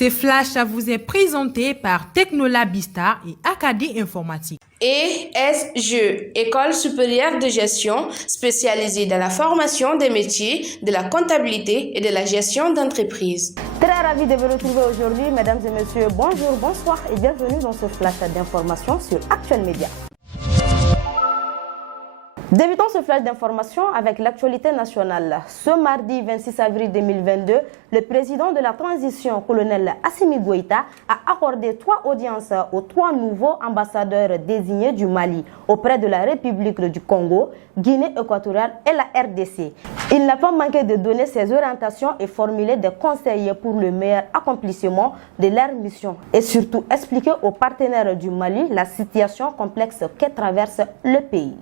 Ce flash vous est présenté par Technolabista et Acadie Informatique. ESGE, École supérieure de gestion spécialisée dans la formation des métiers de la comptabilité et de la gestion d'entreprise. Très ravi de vous retrouver aujourd'hui, mesdames et messieurs. Bonjour, bonsoir et bienvenue dans ce flash d'information sur Actuel Média. Débutons ce flash d'information avec l'actualité nationale. Ce mardi 26 avril 2022, le président de la transition, colonel Assimi Goïta, a accordé 3 audiences aux 3 nouveaux ambassadeurs désignés du Mali auprès de la République du Congo, Guinée équatoriale et la RDC. Il n'a pas manqué de donner ses orientations et formuler des conseils pour le meilleur accomplissement de leur mission et surtout expliquer aux partenaires du Mali la situation complexe que traverse le pays.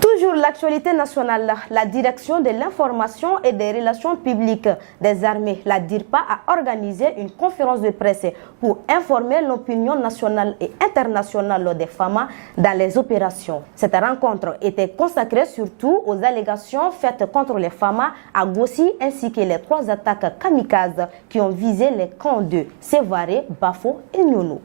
Toujours l'actualité nationale, la direction de l'information et des relations publiques des armées, la DIRPA, a organisé une conférence de presse pour informer l'opinion nationale et internationale des femmes dans les opérations. Cette rencontre était consacrée surtout aux allégations faites contre les femmes à Gossi ainsi que les 3 attaques kamikazes qui ont visé les camps de Sévaré, Bafo et Nyono.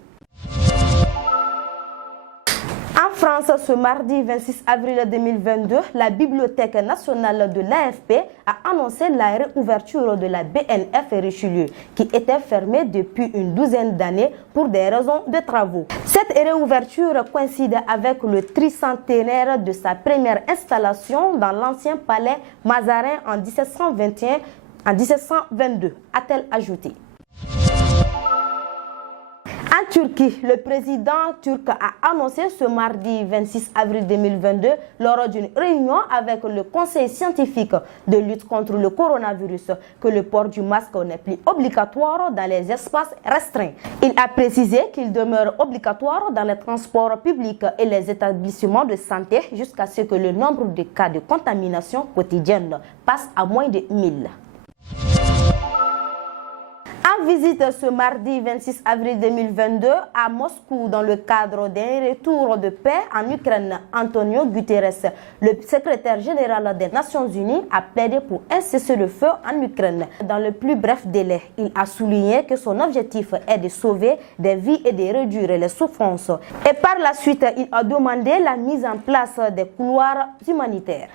En France, ce mardi 26 avril 2022, la Bibliothèque nationale de l'AFP a annoncé la réouverture de la BNF Richelieu, qui était fermée depuis une douzaine d'années pour des raisons de travaux. Cette réouverture coïncide avec le tricentenaire de sa première installation dans l'ancien palais Mazarin en 1722, a-t-elle ajouté. En Turquie, le président turc a annoncé ce mardi 26 avril 2022 lors d'une réunion avec le conseil scientifique de lutte contre le coronavirus que le port du masque n'est plus obligatoire dans les espaces restreints. Il a précisé qu'il demeure obligatoire dans les transports publics et les établissements de santé jusqu'à ce que le nombre de cas de contamination quotidienne passe à moins de 1000. En visite ce mardi 26 avril 2022 à Moscou dans le cadre d'un retour de paix en Ukraine, Antonio Guterres, le secrétaire général des Nations Unies, a plaidé pour un cessez-le-feu en Ukraine dans le plus bref délai. Il a souligné que son objectif est de sauver des vies et de réduire les souffrances. Et par la suite, il a demandé la mise en place des couloirs humanitaires.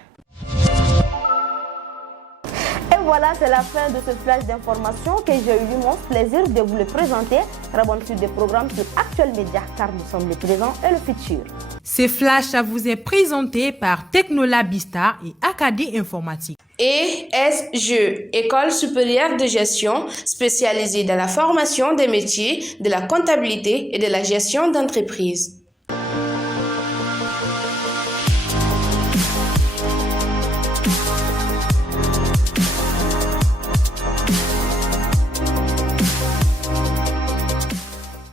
Et voilà, c'est la fin de ce flash d'information que j'ai eu l'immense plaisir de vous le présenter. Très bonne suite des programmes sur Actuel Média, car nous sommes le présent et le futur. Ce flash vous est présenté par Technolabista et Acadie Informatique. ESGE, École supérieure de gestion spécialisée dans la formation des métiers de la comptabilité et de la gestion d'entreprise.